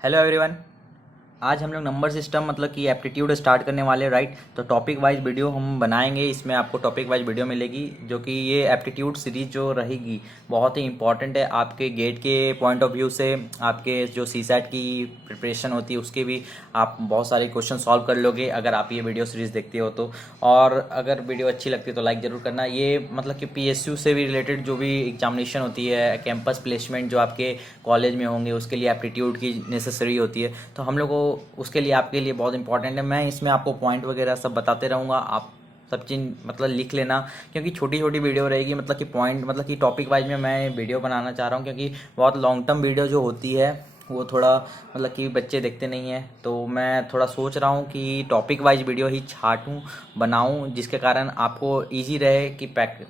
Hello everyone. आज हम लोग नंबर सिस्टम मतलब कि एप्टीट्यूड स्टार्ट करने वाले, राइट। तो टॉपिक वाइज वीडियो हम बनाएंगे, इसमें आपको टॉपिक वाइज वीडियो मिलेगी, जो कि ये एप्टीट्यूड सीरीज जो रहेगी बहुत ही इंपॉर्टेंट है आपके गेट के पॉइंट ऑफ व्यू से। आपके जो सीसैट की प्रिपरेशन होती है उसके भी आप बहुत सारे क्वेश्चन सॉल्व कर लोगे अगर आप ये वीडियो सीरीज देखते हो तो। और अगर वीडियो अच्छी लगती है तो लाइक ज़रूर करना। ये मतलब कि पीएसयू से भी रिलेटेड जो भी एग्जामिनेशन होती है, कैंपस प्लेसमेंट जो आपके कॉलेज में होंगे, उसके लिए एप्टीट्यूड की नेसेसरी होती है, तो हम लोग को उसके लिए आपके लिए बहुत इंपॉर्टेंट है। मैं इसमें आपको पॉइंट वगैरह सब बताते रहूँगा, आप सब चीज़ मतलब लिख लेना, क्योंकि छोटी छोटी वीडियो रहेगी, मतलब कि पॉइंट मतलब कि टॉपिक वाइज में मैं वीडियो बनाना चाह रहा हूँ, क्योंकि बहुत लॉन्ग टर्म वीडियो जो होती है वो थोड़ा मतलब कि बच्चे देखते नहीं हैं। तो मैं थोड़ा सोच रहा हूँ कि टॉपिक वाइज वीडियो ही छाटूँ, बनाऊँ, जिसके कारण आपको इजी रहे कि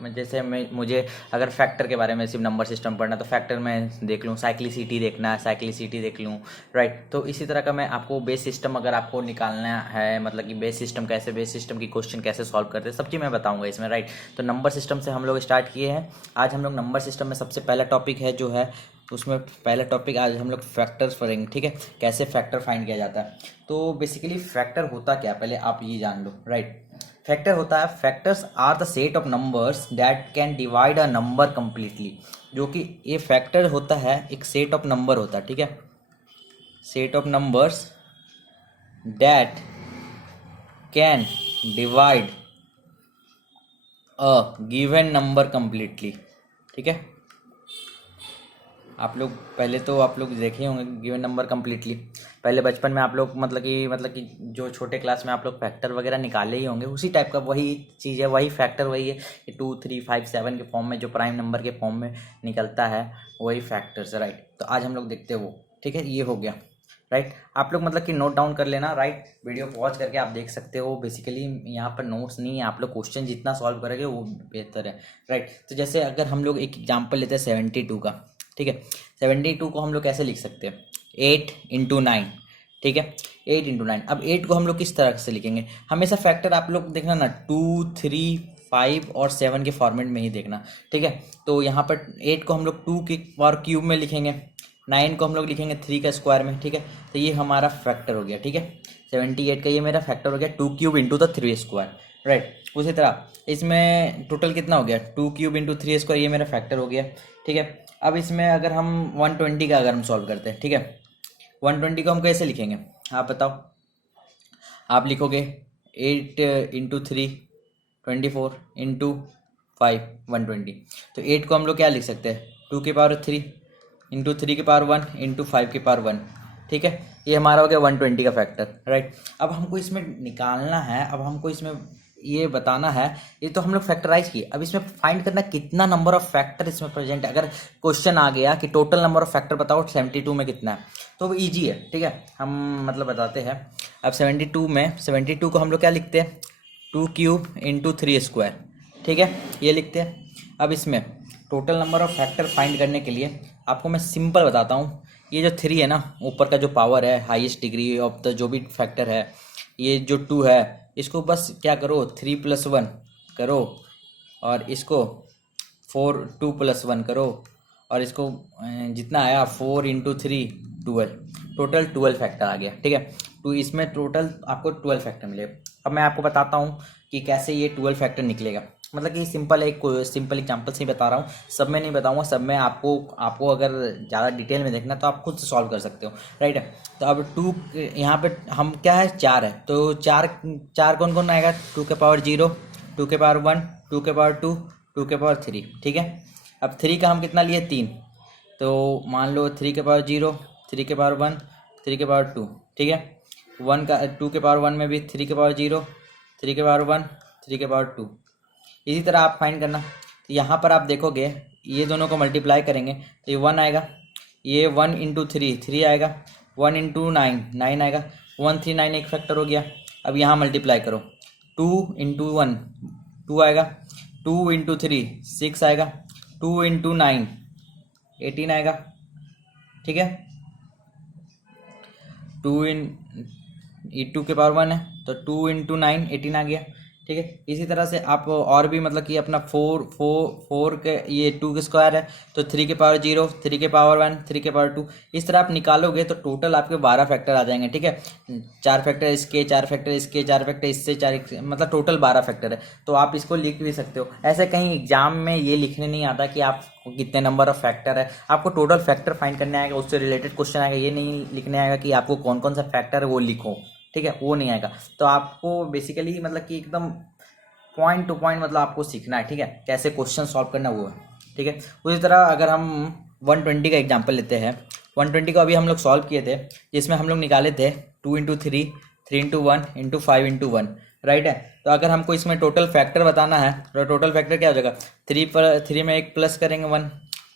जैसे मुझे अगर फैक्टर के बारे में सिर्फ नंबर सिस्टम पढ़ना तो फैक्टर में देख लूँ, साइक्लिसिटी देखना है साइक्लिसिटी देख लूँ, राइट। तो इसी तरह का मैं आपको बेस सिस्टम अगर आपको निकालना है, मतलब कि बेस सिस्टम की क्वेश्चन कैसे सॉल्व करते हैं, सब चीज़ मैं बताऊँगा इसमें, राइट। तो नंबर सिस्टम से हम लोग स्टार्ट किए हैं। आज हम लोग नंबर सिस्टम में सबसे पहला टॉपिक है जो है, उसमें पहला टॉपिक आज हम लोग फैक्टर्स पढ़ेंगे, ठीक है। कैसे फैक्टर फाइंड किया जाता है। तो बेसिकली फैक्टर होता क्या, पहले आप ये जान लो, राइट। फैक्टर होता है, factors are the set of numbers that can divide a number completely. जो कि ये फैक्टर होता है, एक सेट ऑफ नंबर होता है, ठीक है। Set of numbers that can divide a given number completely, ठीक है। आप लोग पहले तो आप लोग देखे होंगे गिवन नंबर कंप्लीटली, पहले बचपन में आप लोग मतलब कि जो छोटे क्लास में आप लोग फैक्टर वगैरह निकाले ही होंगे, उसी टाइप का वही चीज़ है, वही फैक्टर वही है कि 2, 3, 5, 7 के फॉर्म में जो प्राइम नंबर के फॉर्म में निकलता है वही फैक्टर्स है, राइट। तो आज हम लोग देखते हैं वो, ठीक है। ये हो गया, राइट। आप लोग मतलब कि नोट डाउन कर लेना, राइट। वीडियो पॉज करके आप देख सकते हो। बेसिकली यहाँ पर नोट्स नहीं है, आप लोग क्वेश्चन जितना सॉल्व करोगे वो बेहतर है, राइट। तो जैसे अगर हम लोग एक एग्जाम्पल लेते हैं 72 का, ठीक है। 72 को हम लोग कैसे लिख सकते हैं, 8 × 9, ठीक है। 8 × 9। अब 8 को हम लोग किस तरह से लिखेंगे, हमेशा फैक्टर आप लोग देखना ना 2, 3, 5 और 7 के फॉर्मेट में ही देखना, ठीक है। तो यहाँ पर 8 को हम लोग 2 के पावर क्यूब में लिखेंगे, 9 को हम लोग लिखेंगे 3 का स्क्वायर में, ठीक है। तो ये हमारा फैक्टर हो गया, ठीक है। 78 का ये मेरा फैक्टर हो गया 2 cube into the 3 square, right. उसी तरह इसमें टोटल कितना हो गया, 2 क्यूब इंटू 3 स्क्वायर, ये मेरा फैक्टर हो गया, ठीक है। अब इसमें अगर हम 120 का अगर हम सॉल्व करते हैं, ठीक है, 120 को हम कैसे लिखेंगे आप बताओ। आप लिखोगे 8 × 3 24 इंटू 5 120। तो 8 को हम लोग क्या लिख सकते हैं, 2 के पावर 3 इंटू 3 के पावर 1 इंटू 5 के पावर 1, ठीक है। ये हमारा हो गया 120 का फैक्टर, राइट। अब हमको इसमें निकालना है, अब हमको इसमें ये बताना है, ये तो हम लोग फैक्टराइज किए, अब इसमें फाइंड करना कितना नंबर ऑफ फैक्टर इसमें प्रेजेंट है। अगर क्वेश्चन आ गया कि टोटल नंबर ऑफ फैक्टर बताओ 72 में कितना है, तो वो ईजी है, ठीक है। हम मतलब बताते हैं। अब 72 को हम लोग क्या लिखते हैं, 2 क्यूब इंटू 3 स्क्वायर, ठीक है, ये लिखते हैं। अब इसमें total number of factor find करने के लिए आपको मैं सिंपल बताता हूँ। ये जो 3 है ना, ऊपर का जो पावर है, हाईएस्ट डिग्री ऑफ द जो भी फैक्टर है, ये जो 2 है, इसको बस क्या करो 3 + 1 करो, और इसको 2 + 1 करो, और इसको जितना आया 4 × 3 12, टोटल 12 फैक्टर आ गया, ठीक है। तो इसमें टोटल आपको 12 फैक्टर मिलेगा। अब मैं आपको बताता हूँ कि कैसे ये 12 फैक्टर निकलेगा। मतलब कि सिंपल एक सिंपल एग्जांपल से ही बता रहा हूँ, सब में नहीं बताऊँगा। सब में आपको अगर ज़्यादा डिटेल में देखना तो आप खुद से सॉल्व कर सकते हो, राइट है। तो अब 2 यहाँ पे हम क्या है, 4 है, तो चार चार कौन कौन आएगा, 2 के पावर 0, 2 के पावर 1, 2 के पावर 2, 2 के पावर 3, ठीक है। अब 3 का हम कितना लिए, 3। तो मान लो 3 के पावर 0, 3 के पावर 1, 3 के पावर 2, ठीक है। 2 के पावर 1 में भी 3 के पावर 0, 3 के पावर 1, 3 के पावर 2। इसी तरह आप फाइंड करना। तो यहाँ पर आप देखोगे ये दोनों को मल्टीप्लाई करेंगे तो ये 1 आएगा, ये 1 × 3 3 आएगा, 1 × 9 9 आएगा, 139 एक फैक्टर हो गया। अब यहाँ मल्टीप्लाई करो, 2 × 1 2 आएगा, 2 × 3 6 आएगा, 2 × 9 18 आएगा, ठीक है। 2 के पावर 1 है तो 2 × 9 18 आ गया, ठीक है। इसी तरह से आप और भी मतलब कि अपना फोर के ये 2 के स्क्वायर है तो 3 के पावर 0, 3 के पावर 1, 3 के पावर 2, इस तरह आप निकालोगे तो टोटल आपके 12 फैक्टर आ जाएंगे। ठीक है, 4 फैक्टर इसके, 4 फैक्टर इसके, 4 फैक्टर इससे, 4 मतलब टोटल 12 फैक्टर है। तो आप इसको लिख भी सकते हो। ऐसे कहीं एग्जाम में ये लिखने नहीं आता कि आपको कितने नंबर ऑफ फैक्टर है, आपको टोटल फैक्टर फाइंड करने आएगा, उससे रिलेटेड क्वेश्चन आएगा। ये नहीं लिखने आएगा कि आपको कौन कौन सा फैक्टर है वो लिखो, ठीक है, वो नहीं आएगा। तो आपको बेसिकली मतलब कि एकदम पॉइंट टू पॉइंट मतलब आपको सीखना है। ठीक है, कैसे क्वेश्चन सॉल्व करना वो है। ठीक है, उसी तरह अगर हम 120 का एग्जांपल लेते हैं, 120 को अभी हम लोग सॉल्व किए थे, जिसमें हम लोग निकाले थे 2 into 3, 3 into 1 into 5 into 1, right है। तो अगर हमको इसमें टोटल फैक्टर बताना है तो टोटल फैक्टर क्या हो जाएगा, 3 में एक प्लस करेंगे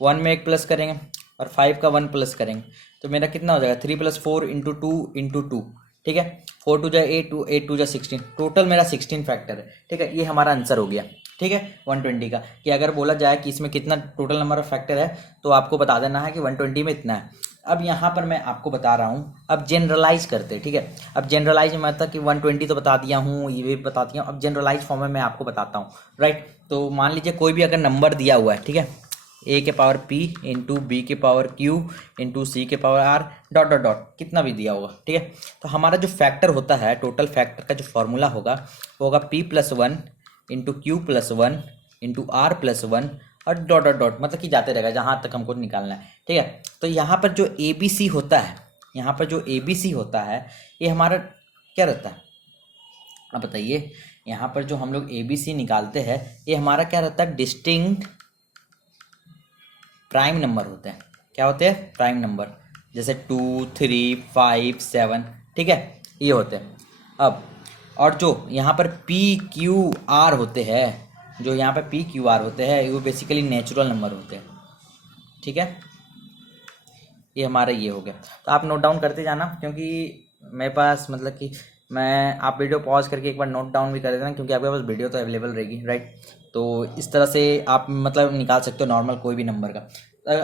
1 में एक प्लस करेंगे और 5 का 1 प्लस करेंगे, तो मेरा कितना हो जाएगा 3 + 4 इंटू 2 इंटू 2। ठीक है, 4 2 जा 8, 8 2 जा 16, टोटल मेरा 16 फैक्टर है। ठीक है, ये हमारा आंसर हो गया। ठीक है, 120 का कि अगर बोला जाए कि इसमें कितना टोटल नंबर ऑफ फैक्टर है तो आपको बता देना है कि 120 में इतना है। अब यहाँ पर मैं आपको बता रहा हूँ, अब जनरलाइज करते हैं। ठीक है, अब जनरलाइज में मतलब कि 120 तो बता दिया हूँ, ये भी बता दिया हूँ, अब जनरलाइज फॉर्म में मैं आपको बताता हूँ, राइट। तो मान लीजिए कोई भी अगर नंबर दिया हुआ है, ठीक है, a के पावर p इंटू बी के पावर q इंटू सी के power r dot dot dot कितना भी दिया होगा। ठीक है, तो हमारा जो फैक्टर होता है, टोटल फैक्टर का जो फॉर्मूला होगा वो होगा p+1 into q+1 into r+1 और डॉट डॉट डॉट मतलब कि जाते रहेगा जहाँ तक हमको निकालना है। ठीक है, तो यहाँ पर जो ABC होता है, यहाँ पर जो ABC होता है ये हमारा क्या रहता है, अब बताइए। यहाँ पर जो हम लोग ABC निकालते हैं ये हमारा क्या रहता है, डिस्टिंक्ट प्राइम नंबर होते हैं। क्या होते हैं, प्राइम नंबर, जैसे 2 3 5 7, ठीक है, ये होते हैं। अब और जो यहाँ पर PQR होते हैं, जो यहाँ पर PQR होते हैं वो बेसिकली नेचुरल नंबर होते हैं। ठीक है, ये हमारा ये हो गया। तो आप नोट डाउन करते जाना, क्योंकि मेरे पास मतलब कि आप वीडियो पॉज करके एक बार नोट डाउन भी कर देना, क्योंकि आपके पास वीडियो तो अवेलेबल रहेगी, राइट। तो इस तरह से आप मतलब निकाल सकते हो नॉर्मल कोई भी नंबर का।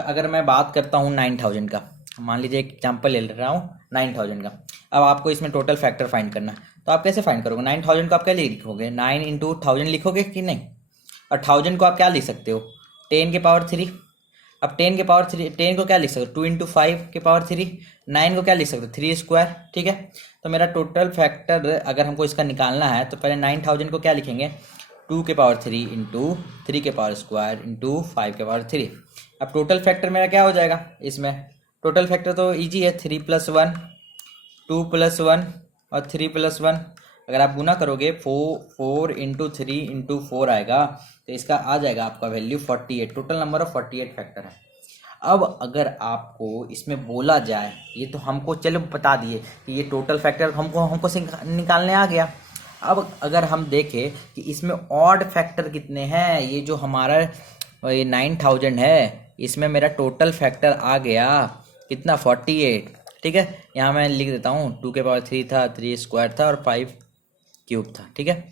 अगर मैं बात करता हूँ 9000 का, मान लीजिए एक एग्जाम्पल ले रहा हूँ 9000 का। अब आपको इसमें टोटल फैक्टर फाइंड करना है, तो आप कैसे फाइंड करोगे 9000 को, आप क्या लिखोगे 9 इंटू 1000 लिखोगे कि नहीं, और 1000 को आप क्या लिख सकते हो 10 के पावर 3। अब 10 के पावर 3, 10 को क्या लिख सकते हो 2 इंटू 5 के पावर 3, 9 को क्या लिख सकते हो 3 स्क्वायर। ठीक है, तो मेरा टोटल फैक्टर अगर हमको इसका निकालना है तो पहले 9000 को क्या लिखेंगे 2 के पावर 3 इंटू 3 के पावर स्क्वायर इंटू 5 के पावर 3। अब टोटल फैक्टर मेरा क्या हो जाएगा, इसमें टोटल फैक्टर तो ईजी है, 3 + 1 2 + 1 और 3 + 1। अगर आप गुना करोगे 4 इंटू 3 इंटू 4 आएगा, तो इसका आ जाएगा आपका value 48, total number of 48 factor है। अब अगर आपको इसमें बोला जाए, ये तो हमको चलो बता दिए कि ये टोटल फैक्टर हमको निकालने आ गया। अब अगर हम देखें कि इसमें ऑड फैक्टर कितने हैं, ये जो हमारा ये 9000 है इसमें मेरा टोटल फैक्टर आ गया कितना 48। ठीक है, यहाँ मैं लिख देता हूँ 2 के पावर 3 था, 3 स्क्वायर था और 5 क्यूब था। ठीक है,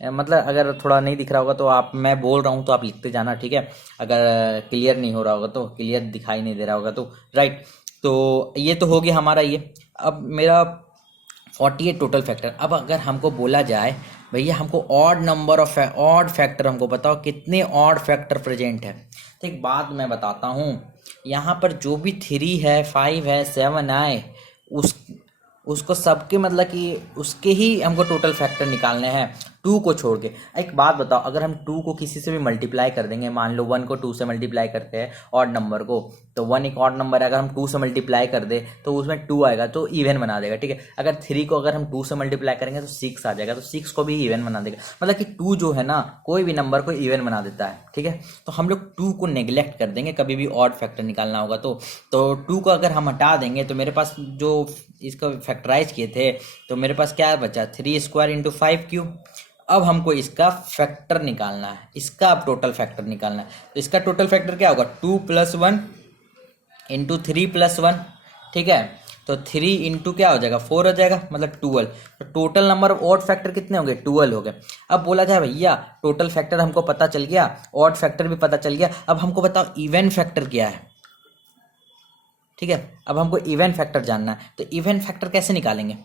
मतलब अगर थोड़ा नहीं दिख रहा होगा तो आप, मैं बोल रहा हूँ तो आप लिखते जाना। ठीक है, अगर क्लियर नहीं हो रहा होगा तो, क्लियर दिखाई नहीं दे रहा होगा तो, राइट। तो ये तो हो गया हमारा ये। अब मेरा 48 टोटल फैक्टर। अब अगर हमको बोला जाए भैया हमको ऑड फैक्टर हमको बताओ कितने ऑड फैक्टर प्रेजेंट है, तो एक बात मैं बताता हूँ, यहाँ पर जो भी 3 है 5 है 7 आए उसको सबके मतलब कि उसके ही हमको टोटल फैक्टर निकालने हैं, 2 को छोड़ के। एक बात बताओ, अगर हम 2 को किसी से भी मल्टीप्लाई कर देंगे, मान लो 1 को 2 से मल्टीप्लाई करते हैं ऑड नंबर को, तो 1 एक ऑड नंबर है, अगर हम 2 से मल्टीप्लाई कर दे तो उसमें 2 आएगा तो इवन बना देगा। ठीक है, अगर 3 को अगर हम 2 से मल्टीप्लाई करेंगे तो 6 आ जाएगा, तो 6 को भी इवन बना देगा। मतलब कि 2 जो है ना, कोई भी नंबर को इवन बना देता है। ठीक है, तो हम लोग 2 को नेग्लेक्ट कर देंगे कभी भी ऑड फैक्टर निकालना होगा तो 2 को अगर हम हटा देंगे तो मेरे पास जो इसका फैक्टराइज किए थे तो मेरे पास क्या बचा 3 स्क्वायर इंटू 5 क्यूब। अब हमको इसका फैक्टर निकालना है, इसका अब टोटल फैक्टर निकालना है, तो इसका टोटल फैक्टर क्या होगा 2 + 1 इंटू 3 + 1। ठीक है, तो 3 इंटू क्या हो जाएगा 4 हो जाएगा, मतलब 12। तो total number of odd factor कितने हो गए 12 हो गए। अब बोला जाए भैया टोटल फैक्टर हमको पता चल गया, ऑड फैक्टर भी पता चल गया, अब हमको बताओ इवन फैक्टर क्या है। ठीक है, अब हमको इवन फैक्टर जानना है, तो इवन फैक्टर कैसे निकालेंगे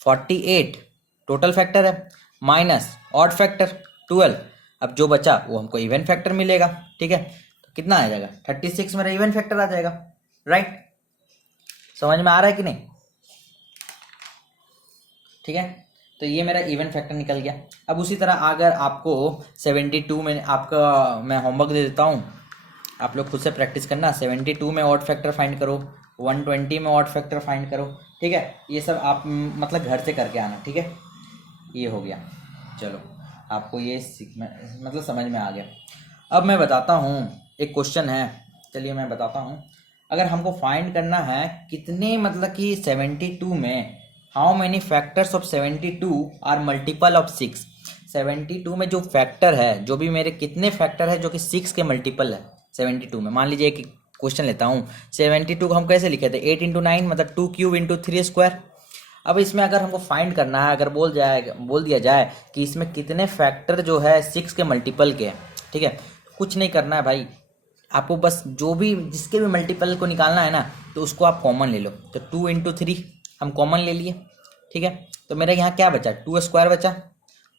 48 टोटल फैक्टर है, माइनस ऑड फैक्टर 12। अब जो बचा वो हमको इवन फैक्टर मिलेगा, ठीक है। तो कितना आ जाएगा 36 मेरा इवन फैक्टर आ जाएगा, राइट। समझ में आ रहा है कि नहीं, ठीक है। तो ये मेरा इवन फैक्टर निकल गया। अब उसी तरह अगर आपको 72 में आपका मैं होमवर्क दे देता हूँ, आप लोग खुद से प्रैक्टिस करना। 72 में ऑड फैक्टर फाइंड करो, 120 में ऑड फैक्टर फाइंड करो, ठीक है। ये सब आप मतलब घर से करके आना, ठीक है। ये हो गया, चलो आपको ये मतलब समझ में आ गया। अब मैं बताता हूँ, एक क्वेश्चन है, चलिए मैं बताता हूँ। अगर हमको फाइंड करना है कितने मतलब कि 72 में how many factors of 72 are multiple of 6। 72 में जो फैक्टर है, जो भी मेरे कितने फैक्टर है जो कि 6 के मल्टीपल है 72 में। मान लीजिए एक क्वेश्चन लेता हूँ, 72 को हम कैसे लिखे थे 8 इंटू 9 मतलब 2 क्यूब इंटू 3 स्क्वायर। अब इसमें अगर हमको फाइंड करना है, अगर बोल दिया जाए कि इसमें कितने फैक्टर जो है 6 के मल्टीपल के, ठीक है। कुछ नहीं करना है भाई, आपको बस जो भी जिसके भी मल्टीपल को निकालना है ना, तो उसको आप कॉमन ले लो। तो 2 इंटू 3 हम कॉमन ले लिए, ठीक है। तो मेरा यहाँ क्या बचा 2 स्क्वायर बचा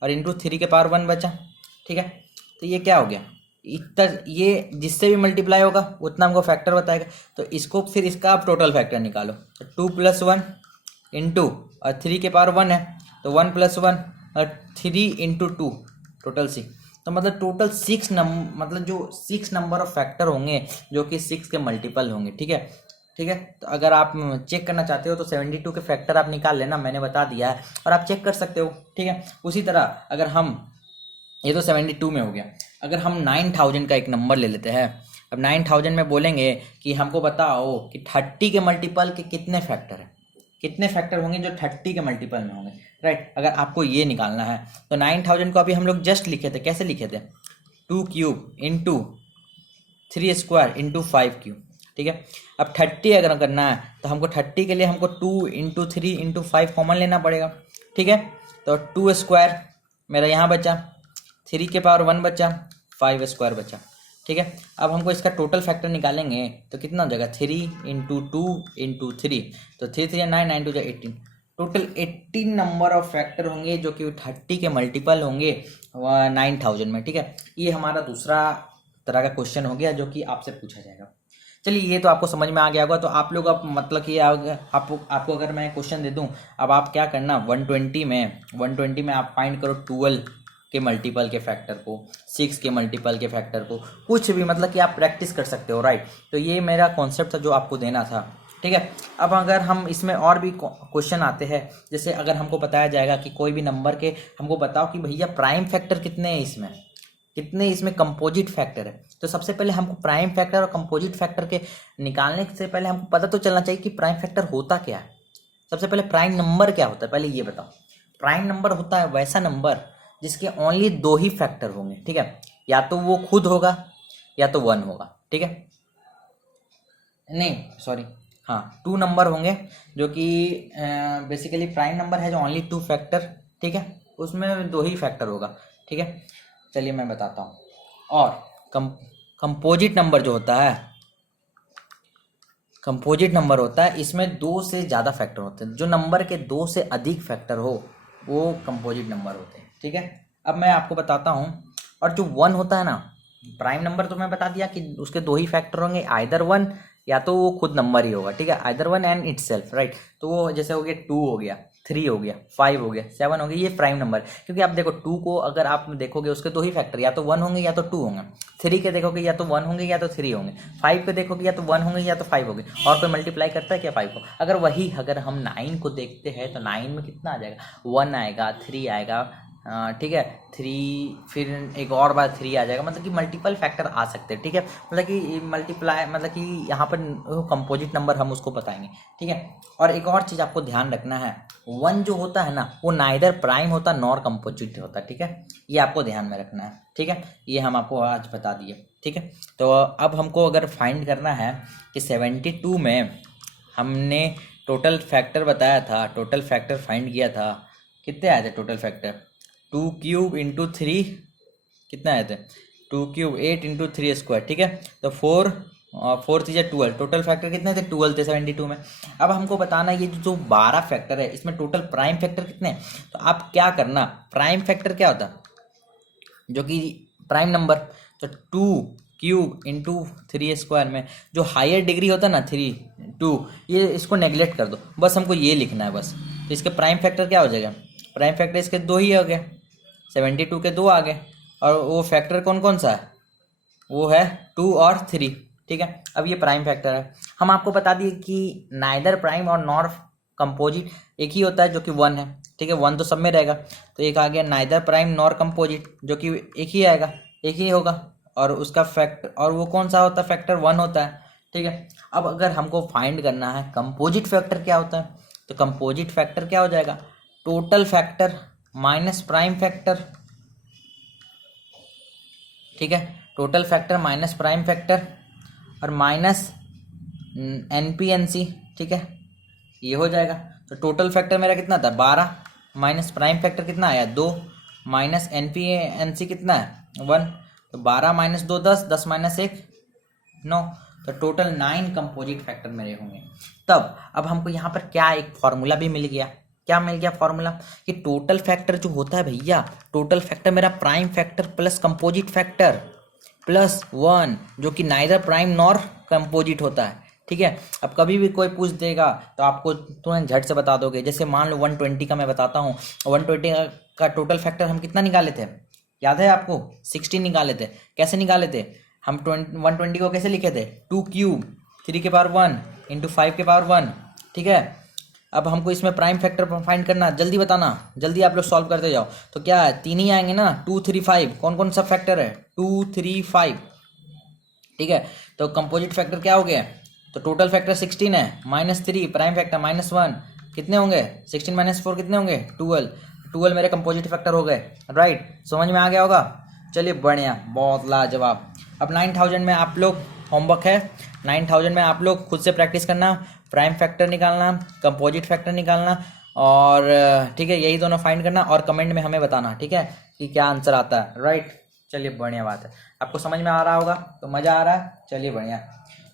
और इंटू 3 के पावर 1 बचा, ठीक है। तो ये क्या हो गया, इतना ये जिससे भी मल्टीप्लाई होगा उतना हमको फैक्टर बताएगा। तो इसको फिर इसका आप टोटल फैक्टर निकालो। तो 2 + 1 इंटू और 3 के पावर 1 है तो 1 + 1 और 3 इंटू 2 टोटल 6। तो मतलब टोटल 6 मतलब जो 6 नंबर ऑफ फैक्टर होंगे जो कि 6 के मल्टीपल होंगे, ठीक है, ठीक है। तो अगर आप चेक करना चाहते हो तो 72 के फैक्टर आप निकाल लेना, मैंने बता दिया है और आप चेक कर सकते हो, ठीक है। उसी तरह अगर हम, ये तो 72 में हो गया, अगर हम 9000 का एक नंबर ले लेते हैं। अब 9000 में बोलेंगे कि हमको बताओ कि 30 के मल्टीपल के कितने फैक्टर है, कितने फैक्टर होंगे जो 30 के मल्टीपल में होंगे, राइट। अगर आपको ये निकालना है तो 9000 को अभी हम लोग जस्ट लिखे थे, कैसे लिखे थे 2 cube into 3 square into 5 cube, ठीक है। अब 30 अगर करना है तो हमको 30 के लिए हमको 2 इंटू 3 इंटू 5 कॉमन लेना पड़ेगा, ठीक है। तो 2 स्क्वायर मेरा यहाँ बचा, 3 के पावर 1 बचा, 5 स्क्वायर बचा, ठीक है। अब हमको इसका टोटल फैक्टर निकालेंगे तो कितना हो जाएगा 3 इंटू 2 इंटू 3, तो 3 3 9 9 2 18, टोटल 18 नंबर ऑफ फैक्टर होंगे जो कि 30 के मल्टीपल होंगे 9000 में, ठीक है। ये हमारा दूसरा तरह का क्वेश्चन हो गया जो कि आपसे पूछा जाएगा। चलिए ये तो आपको समझ में आ गया होगा। तो आप लोग अब मतलब कि आपको अगर मैं क्वेश्चन दे दूं, अब आप क्या करना 120 में आप फाइंड करो 12 के मल्टीपल के फैक्टर को, 6 के मल्टीपल के फैक्टर को, कुछ भी मतलब कि आप प्रैक्टिस कर सकते हो, राइट। तो ये मेरा कॉन्सेप्ट था जो आपको देना था, ठीक है। अब अगर हम इसमें और भी क्वेश्चन आते हैं, जैसे अगर हमको बताया जाएगा कि कोई भी नंबर के हमको बताओ कि भैया प्राइम फैक्टर कितने हैं, इसमें कितने इसमें कंपोजिट फैक्टर है। तो सबसे पहले हमको प्राइम फैक्टर और कंपोजिट फैक्टर के निकालने से पहले हमको पता तो चलना चाहिए कि प्राइम फैक्टर होता क्या है। सबसे पहले प्राइम नंबर क्या होता है, पहले ये बताओ। प्राइम नंबर होता है वैसा नंबर जिसके ओनली 2 ही फैक्टर होंगे, ठीक है। या तो वो खुद होगा या तो 1 होगा, ठीक है। नहीं सॉरी, हाँ 2 नंबर होंगे जो कि बेसिकली प्राइम नंबर है जो ओनली 2 फैक्टर, ठीक है, उसमें 2 ही फैक्टर होगा, ठीक है। चलिए मैं बताता हूँ। और कंपोजिट नंबर जो होता है, कंपोजिट नंबर होता है इसमें 2 से ज़्यादा फैक्टर होते हैं। जो नंबर के 2 से अधिक फैक्टर हो वो कंपोजिट नंबर होते हैं, ठीक है। अब मैं आपको बताता हूँ। और जो 1 होता है ना, प्राइम नंबर तो मैं बता दिया कि उसके 2 ही फैक्टर होंगे, आइदर 1 या तो वो खुद नंबर ही होगा, ठीक है, आइदर 1 एंड इटसेल्फ, राइट। तो वो जैसे हो गया 2 हो गया, 3 हो गया, 5 हो गया, 7 हो गया, ये प्राइम नंबर। क्योंकि आप देखो 2 को अगर आप देखोगे उसके 2 ही फैक्टर या तो 1 होंगे या तो 2 होंगे। 3 के देखोगे या तो 1 होंगे या तो 3 होंगे। 5 के देखोगे या तो 1 होंगे या तो 5 होंगे। और कोई मल्टीप्लाई करता है क्या 5 को? अगर हम 9 को देखते हैं तो 9 में कितना आ जाएगा, 1 आएगा, 3 आएगा, ठीक है, 3 फिर एक और बार 3 आ जाएगा। मतलब कि मल्टीपल फैक्टर आ सकते हैं, ठीक है। मतलब कि मल्टीप्लाई मतलब कि यहाँ पर कंपोजिट नंबर हम उसको बताएंगे, ठीक है। और एक और चीज़ आपको ध्यान रखना है, 1 जो होता है ना वो नाइदर प्राइम होता नॉर कंपोजिट होता, ठीक है। ये आपको ध्यान में रखना है, ठीक है। ये हम आपको आज बता दिए, ठीक है। तो अब हमको अगर फाइंड करना है कि 72 में हमने टोटल फैक्टर बताया था, टोटल फैक्टर फाइंड किया था, कितने आए थे टोटल फैक्टर 2 क्यूब इंटू 3 कितना आए थे 2 क्यूब 8 इंटू 3 स्क्वायर, ठीक है। तो 4 और 4 3 12, टोटल फैक्टर कितने थे? 12 थे 72 में। अब हमको बताना है ये जो 12 फैक्टर है इसमें टोटल प्राइम फैक्टर कितने हैं। तो आप क्या करना, प्राइम फैक्टर क्या होता है, जो कि प्राइम नंबर, तो 2 क्यूब इंटू 3 स्क्वायर में जो हायर डिग्री होता है ना 3 2, ये इसको नेग्लेक्ट कर दो, बस हमको ये लिखना है बस। तो इसके प्राइम फैक्टर क्या हो जाएगा, प्राइम फैक्टर इसके 2 ही हो गए, 72 के 2 आ गए। और वो फैक्टर कौन कौन सा है, वो है 2 और 3। ठीक है, अब ये प्राइम फैक्टर है। हम आपको बता दिए कि नाइदर प्राइम और नॉर कंपोजिट एक ही होता है जो कि 1 है। ठीक है, 1 तो सब में रहेगा, तो एक आ गया नाइदर प्राइम नॉर कंपोजिट जो कि एक ही आएगा, एक ही होगा। और उसका फैक्टर, और वो कौन सा होता है, फैक्टर 1 होता है। ठीक है, अब अगर हमको फाइंड करना है कंपोजिट फैक्टर क्या होता है, तो कंपोजिट फैक्टर क्या हो जाएगा, total factor minus prime factor. ठीक है, total factor minus prime factor और माइनस NP/NC। ठीक है, ये हो जाएगा। तो टोटल फैक्टर मेरा कितना था 12, माइनस प्राइम फैक्टर कितना आया 2, माइनस NP/NC कितना है 1। तो 12 माइनस 2 10, 10 माइनस 1 9, तो टोटल 9 कंपोजिट फैक्टर मेरे होंगे। तब अब हमको यहाँ पर क्या एक फॉर्मूला भी मिल गया, क्या मिल गया फॉर्मूला, कि टोटल फैक्टर जो होता है भैया, टोटल फैक्टर मेरा prime factor plus composite factor plus 1 जो कि नाइदर प्राइम नॉर कंपोजिट होता है। ठीक है, अब कभी भी कोई पूछ देगा तो आपको तुरंत झट से बता दोगे। जैसे मान लो 120 का मैं बताता हूँ, 120 का टोटल फैक्टर हम कितना निकाले थे, याद है आपको, 16 निकाले थे। कैसे निकाले थे हम, 120 को कैसे लिखे थे, 2 क्यूब 3 के पावर 1 इंटू 5 के पावर 1। ठीक है, अब हमको इसमें प्राइम फैक्टर फाइंड करना, जल्दी बताना, जल्दी आप लोग सॉल्व करते जाओ। तो क्या है, 3 ही आएंगे ना, 2 3 5, कौन कौन सा फैक्टर है 2 3 5। ठीक है, तो कंपोजिट फैक्टर क्या हो गया, तो टोटल फैक्टर 16 है, -3 प्राइम फैक्टर -1, कितने होंगे 16 - 4 कितने होंगे 12। 12 मेरे कंपोजिट फैक्टर हो गए। राइट, समझ में आ गया होगा, चलिए बढ़िया, बहुत लाजवाब। अब 9000 में आप लोग होमवर्क है, 9000 में आप लोग खुद से प्रैक्टिस करना, प्राइम फैक्टर निकालना, कंपोजिट फैक्टर निकालना, और ठीक है यही दोनों फाइंड करना और कमेंट में हमें बताना। ठीक है, कि क्या आंसर आता है। राइट, चलिए बढ़िया बात है, आपको समझ में आ रहा होगा तो मज़ा आ रहा है, चलिए बढ़िया।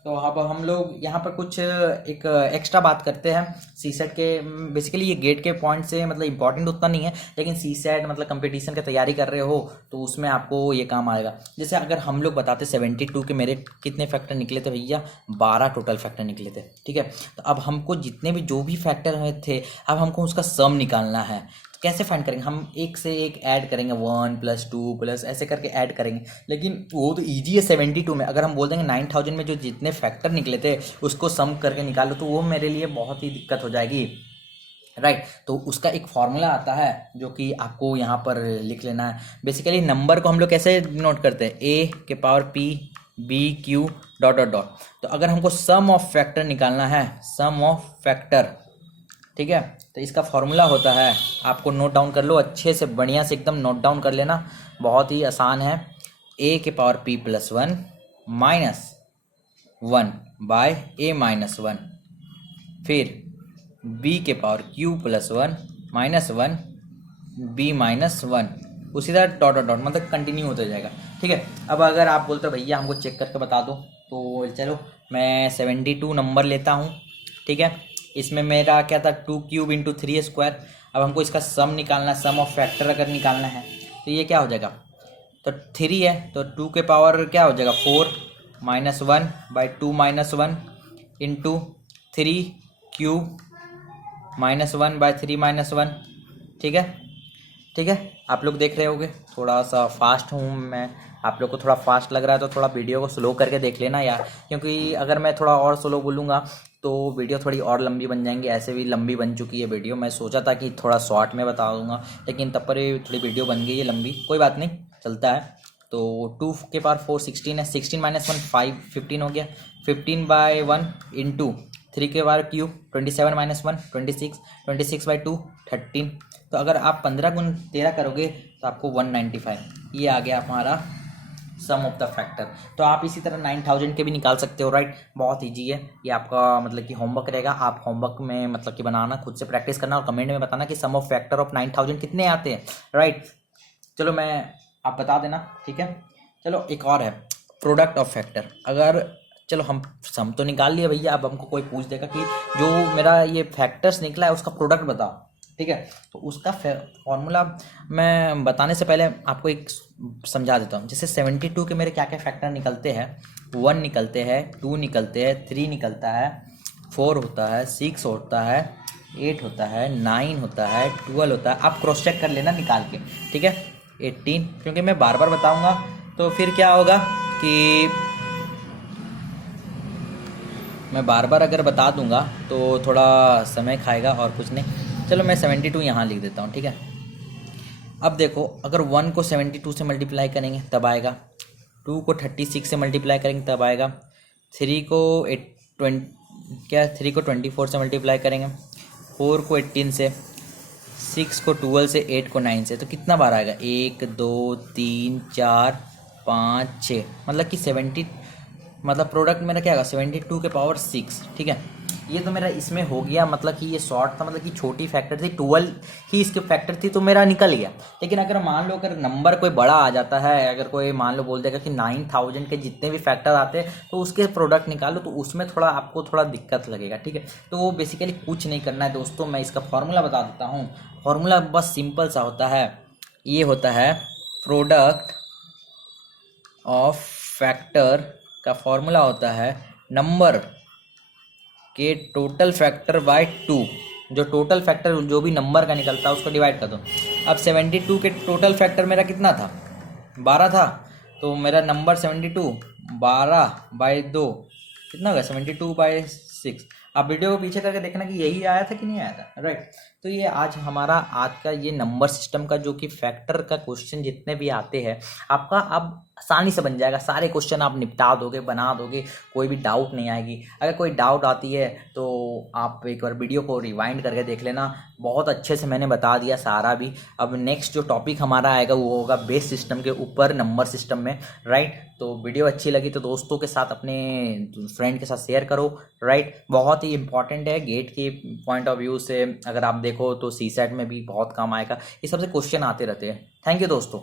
तो अब हम लोग यहाँ पर कुछ एक एक्स्ट्रा बात करते हैं सी सेट के। बेसिकली ये गेट के पॉइंट से मतलब इंपॉर्टेंट उतना नहीं है, लेकिन सी सेट मतलब कंपटीशन की तैयारी कर रहे हो तो उसमें आपको ये काम आएगा। जैसे अगर हम लोग बताते 72 के मेरे कितने फैक्टर निकले थे भैया, 12 टोटल फैक्टर निकले थे। ठीक है, तो अब हमको जितने भी जो भी फैक्टर थे, अब हमको उसका सम निकालना है। कैसे फाइंड करेंगे, हम एक से एक ऐड करेंगे, 1 + 2 + ऐसे करके ऐड करेंगे। लेकिन वो तो ईजी है 72 में, अगर हम बोल देंगे 9000 में जो जितने फैक्टर निकले थे उसको सम करके निकालो, तो वो मेरे लिए बहुत ही दिक्कत हो जाएगी। राइट, तो उसका एक फॉर्मूला आता है जो कि आपको यहाँ पर लिख लेना है। बेसिकली नंबर को हम लोग कैसे नोट करते हैं, a⁻p b q ... तो अगर हमको सम ऑफ फैक्टर निकालना है, सम ऑफ फैक्टर, ठीक है, तो इसका फॉर्मूला होता है, आपको नोट डाउन कर लो अच्छे से, बढ़िया से एकदम नोट डाउन कर लेना, बहुत ही आसान है। a⁻p + 1 - 1 बाय a-1, फिर b⁻q + 1 - 1 b-1, उसी तरह डॉट डॉट डॉट मतलब कंटिन्यू होता जाएगा। ठीक है, अब अगर आप बोलते हो भैया हमको चेक करके बता दो, तो चलो मैं 72 नंबर लेता हूँ। ठीक है, इसमें मेरा क्या था 2 क्यूब इंटू 3 स्क्वायर। अब हमको इसका सम निकालना है, सम ऑफ फैक्टर अगर निकालना है तो ये क्या हो जाएगा, तो 3 है तो 2 के पावर क्या हो जाएगा 4 -1 बाई 2 -1 इंटू 3 क्यूब -1 बाई 3 -1। ठीक है, ठीक है, आप लोग देख रहे होगे थोड़ा सा फास्ट हूँ मैं, आप लोग को थोड़ा फास्ट लग रहा है तो थोड़ा वीडियो को स्लो करके देख लेना यार, क्योंकि अगर मैं थोड़ा और स्लो बोलूँगा तो वीडियो थोड़ी और लंबी बन जाएंगी। ऐसे भी लंबी बन चुकी है वीडियो, मैं सोचा था कि थोड़ा शॉर्ट में बता दूंगा, लेकिन तब पर ही थोड़ी वीडियो बन गई है लंबी, कोई बात नहीं, चलता है। तो 2 के पावर 4 16 है, 16 - 1 5 15 हो गया, 15/1 इंटू 3 के पावर क्यूब 27 - 1 26, 26/2 13। तो अगर आप 15 × 13 करोगे तो आपको 195, ये आ गया हमारा सम ऑफ द फैक्टर। तो आप इसी तरह 9000 के भी निकाल सकते हो। राइट, बहुत ईजी है ये, आपका मतलब कि होमवर्क रहेगा, आप होमवर्क में मतलब कि बनाना, खुद से प्रैक्टिस करना और कमेंट में बताना कि सम ऑफ फैक्टर ऑफ 9000 कितने आते हैं। राइट, चलो मैं आप बता देना। ठीक है, चलो एक और है प्रोडक्ट ऑफ फैक्टर। अगर चलो हम तो निकाल लिए भैया। अब हमको कोई पूछ देगा कि जो मेरा ये फैक्टर्स निकला है उसका प्रोडक्ट बताओ, ठीक है। तो उसका फॉर्मूला मैं बताने से पहले आपको एक समझा देता हूँ। जैसे 72 के मेरे क्या क्या फैक्टर निकलते हैं, 1 निकलते हैं, 2 निकलते हैं, 3 निकलता है, 4 होता है, 6 होता है, 8 होता है, 9 होता है, 12 होता है। आप क्रॉस चेक कर लेना निकाल के, ठीक है। 18, क्योंकि मैं बार बार बताऊंगा तो फिर क्या होगा कि मैं बार बार अगर बता दूंगा तो थोड़ा समय खाएगा और कुछ नहीं। चलो मैं 72 यहाँ लिख देता हूँ, ठीक है। अब देखो, अगर 1 को 72 से मल्टीप्लाई करेंगे तब आएगा, 2 को 36 से मल्टीप्लाई करेंगे तब आएगा, 3 को 24 से मल्टीप्लाई करेंगे, 4 को 18 से, 6 को 12 से, 8 को 9 से। तो कितना बार आएगा, 1 2 3 4 5 6, मतलब कि 70, मतलब प्रोडक्ट मेरा क्या होगा 72 के पावर 6, ठीक है। ये तो मेरा इसमें हो गया, मतलब कि ये शॉर्ट था, मतलब कि छोटी फैक्टर थी, 12 ही इसके फैक्टर थी तो मेरा निकल गया। लेकिन अगर मान लो अगर नंबर कोई बड़ा आ जाता है, अगर कोई मान लो बोल देगा कि 9000 के जितने भी फैक्टर आते हैं तो उसके प्रोडक्ट निकालो, तो उसमें थोड़ा आपको थोड़ा दिक्कत लगेगा, ठीक है। तो वो बेसिकली कुछ नहीं करना है दोस्तों, मैं इसका फॉर्मूला बता देता हूँ। फॉर्मूला बस सिंपल सा होता है, ये होता है प्रोडक्ट ऑफ फैक्टर का फॉर्मूला होता है नंबर के टोटल फैक्टर बाय 2। जो टोटल फैक्टर जो भी नंबर का निकलता है उसको डिवाइड कर दो। अब 72 के टोटल फैक्टर मेरा कितना था, 12 था, तो मेरा नंबर 72 12/2 कितना होगा, 72/6। आप वीडियो को पीछे करके देखना कि यही आया था कि नहीं आया था, राइट। तो ये आज का ये नंबर सिस्टम का जो कि फैक्टर का क्वेश्चन जितने भी आते हैं आपका अब आसानी से बन जाएगा। सारे क्वेश्चन आप निपटा दोगे, बना दोगे, कोई भी डाउट नहीं आएगी। अगर कोई डाउट आती है तो आप एक बार वीडियो को रिवाइंड करके देख लेना, बहुत अच्छे से मैंने बता दिया सारा भी। अब नेक्स्ट जो टॉपिक हमारा आएगा वो होगा बेस सिस्टम के ऊपर, नंबर सिस्टम में, राइट। तो वीडियो अच्छी लगी तो दोस्तों के साथ, अपने फ्रेंड के साथ शेयर करो, राइट। बहुत ही इंपॉर्टेंट है गेट की पॉइंट ऑफ व्यू से, अगर आप देखो तो सीसेट में भी बहुत काम आएगा। ये सबसे क्वेश्चन आते रहते हैं। थैंक यू दोस्तों।